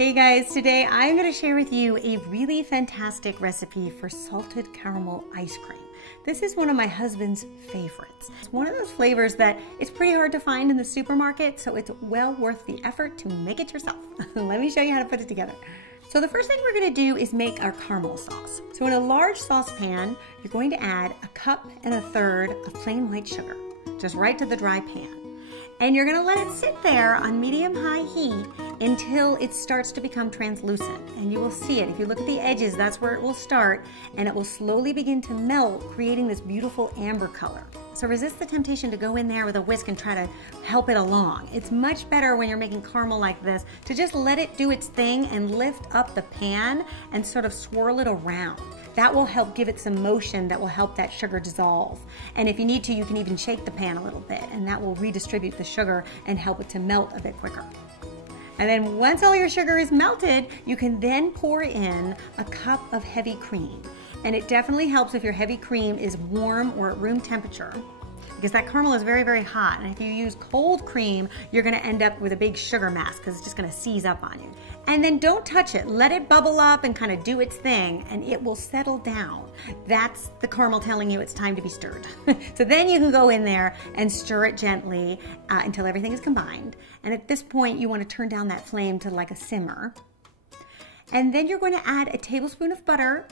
Hey guys, today I'm going to share with you a really fantastic recipe for salted caramel ice cream. This is one of my husband's favorites. It's one of those flavors that it's pretty hard to find in the supermarket, so it's well worth the effort to make it yourself. Let me show you how to put it together. So the first thing we're going to do is make our caramel sauce. So in a large saucepan, you're going to add 1.3 cups of plain white sugar, just right to the dry pan. And you're gonna let it sit there on medium-high heat until it starts to become translucent. And you will see it. If you look at the edges, that's where it will start, and it will slowly begin to melt, creating this beautiful amber color. So resist the temptation to go in there with a whisk and try to help it along. It's much better when you're making caramel like this to just let it do its thing and lift up the pan and sort of swirl it around. That will help give it some motion that will help that sugar dissolve. And if you need to, you can even shake the pan a little bit, and that will redistribute the sugar and help it to melt a bit quicker. And then once all your sugar is melted, you can then pour in 1 cup of heavy cream. And it definitely helps if your heavy cream is warm or at room temperature, because that caramel is very, very hot. And if you use cold cream, you're gonna end up with a big sugar mass because it's just gonna seize up on you. And then don't touch it. Let it bubble up and kind of do its thing, and it will settle down. That's the caramel telling you it's time to be stirred. So then you can go in there and stir it gently until everything is combined. And at this point, you want to turn down that flame to like a simmer. And then you're going to add 1 tablespoon of butter,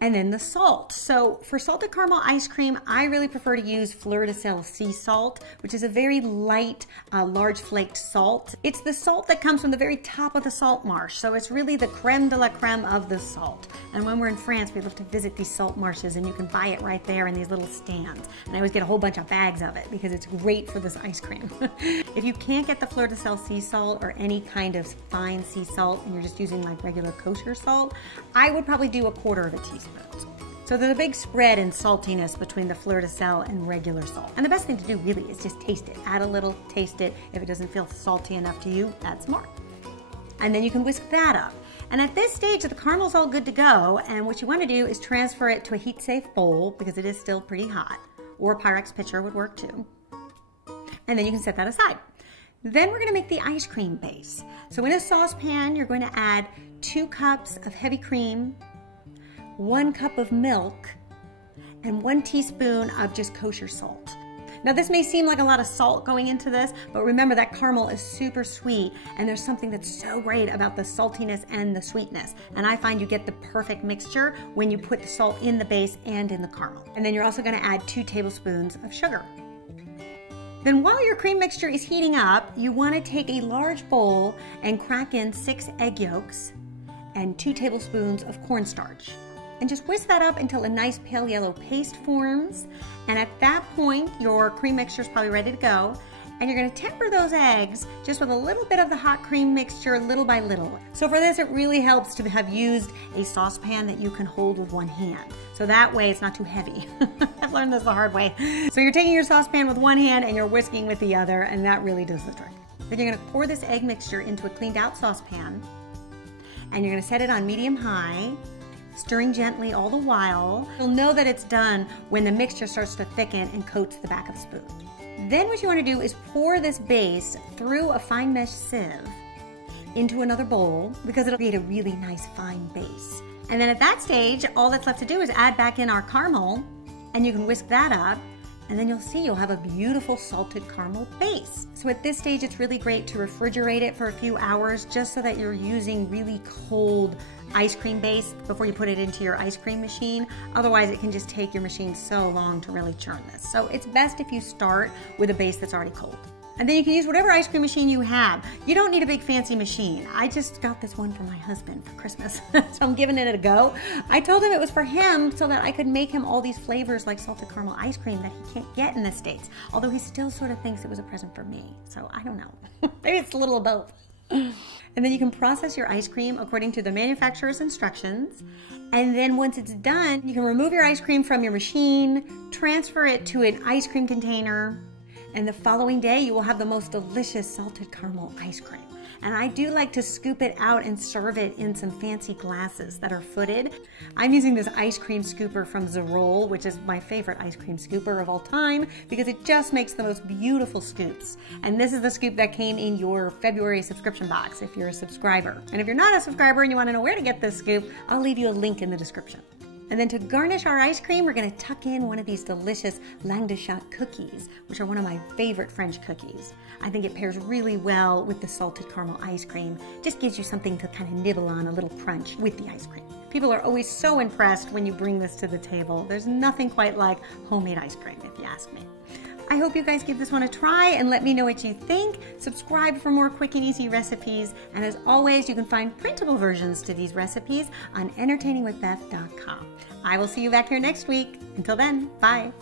and then the salt. So for salted caramel ice cream, I really prefer to use Fleur sea salt, which is a very light, large flaked salt. It's the salt that comes from the very top of the salt marsh. So it's really the creme de la creme of the salt. And when we're in France, we love to visit these salt marshes, and you can buy it right there in these little stands. And I always get a whole bunch of bags of it because it's great for this ice cream. If you can't get the Fleur sea salt or any kind of fine sea salt, and you're just using like regular kosher salt, I would probably do 1/4 teaspoon. So there's a big spread in saltiness between the Fleur and regular salt. And the best thing to do really is just taste it. Add a little, taste it. If it doesn't feel salty enough to you, add some more. And then you can whisk that up. And at this stage, the caramel's all good to go, and what you want to do is transfer it to a heat-safe bowl because it is still pretty hot, or a Pyrex pitcher would work too. And then you can set that aside. Then we're going to make the ice cream base. So in a saucepan, you're going to add 2 cups of heavy cream, 1 cup of milk, and 1 teaspoon of just kosher salt. Now this may seem like a lot of salt going into this, but remember that caramel is super sweet, and there's something that's so great about the saltiness and the sweetness. And I find you get the perfect mixture when you put the salt in the base and in the caramel. And then you're also going to add 2 tablespoons of sugar. Then while your cream mixture is heating up, you want to take a large bowl and crack in 6 egg yolks and 2 tablespoons of cornstarch. And just whisk that up until a nice pale yellow paste forms. And at that point, your cream mixture is probably ready to go. And you're going to temper those eggs just with a little bit of the hot cream mixture, little by little. So for this, it really helps to have used a saucepan that you can hold with one hand. So that way it's not too heavy. I've learned this the hard way. So you're taking your saucepan with one hand and you're whisking with the other, and that really does the trick. Then you're going to pour this egg mixture into a cleaned out saucepan, and you're going to set it on medium-high, stirring gently all the while. You'll know that it's done when the mixture starts to thicken and coats the back of the spoon. Then what you want to do is pour this base through a fine mesh sieve into another bowl, because it'll create a really nice fine base. And then at that stage, all that's left to do is add back in our caramel, and you can whisk that up, and then you'll see you'll have a beautiful salted caramel base. So at this stage, it's really great to refrigerate it for a few hours just so that you're using really cold ice cream base before you put it into your ice cream machine. Otherwise, it can just take your machine so long to really churn this. So it's best if you start with a base that's already cold. And then you can use whatever ice cream machine you have. You don't need a big fancy machine. I just got this one for my husband for Christmas, so I'm giving it a go. I told him it was for him so that I could make him all these flavors like salted caramel ice cream that he can't get in the States. Although he still sort of thinks it was a present for me, so I don't know. Maybe it's a little of both. And then you can process your ice cream according to the manufacturer's instructions. And then once it's done, you can remove your ice cream from your machine, transfer it to an ice cream container, and the following day you will have the most delicious salted caramel ice cream. And I do like to scoop it out and serve it in some fancy glasses that are footed. I'm using this ice cream scooper from Swirl, which is my favorite ice cream scooper of all time because it just makes the most beautiful scoops. And this is the scoop that came in your February subscription box if you're a subscriber. And if you're not a subscriber and you want to know where to get this scoop, I'll leave you a link in the description. And then to garnish our ice cream, we're going to tuck in one of these delicious langue de chat cookies, which are one of my favorite French cookies. I think it pairs really well with the salted caramel ice cream. Just gives you something to kind of nibble on, a little crunch with the ice cream. People are always so impressed when you bring this to the table. There's nothing quite like homemade ice cream, if you ask me. I hope you guys give this one a try and let me know what you think. Subscribe for more quick and easy recipes. And as always, you can find printable versions to these recipes on entertainingwithbeth.com. I will see you back here next week. Until then, bye.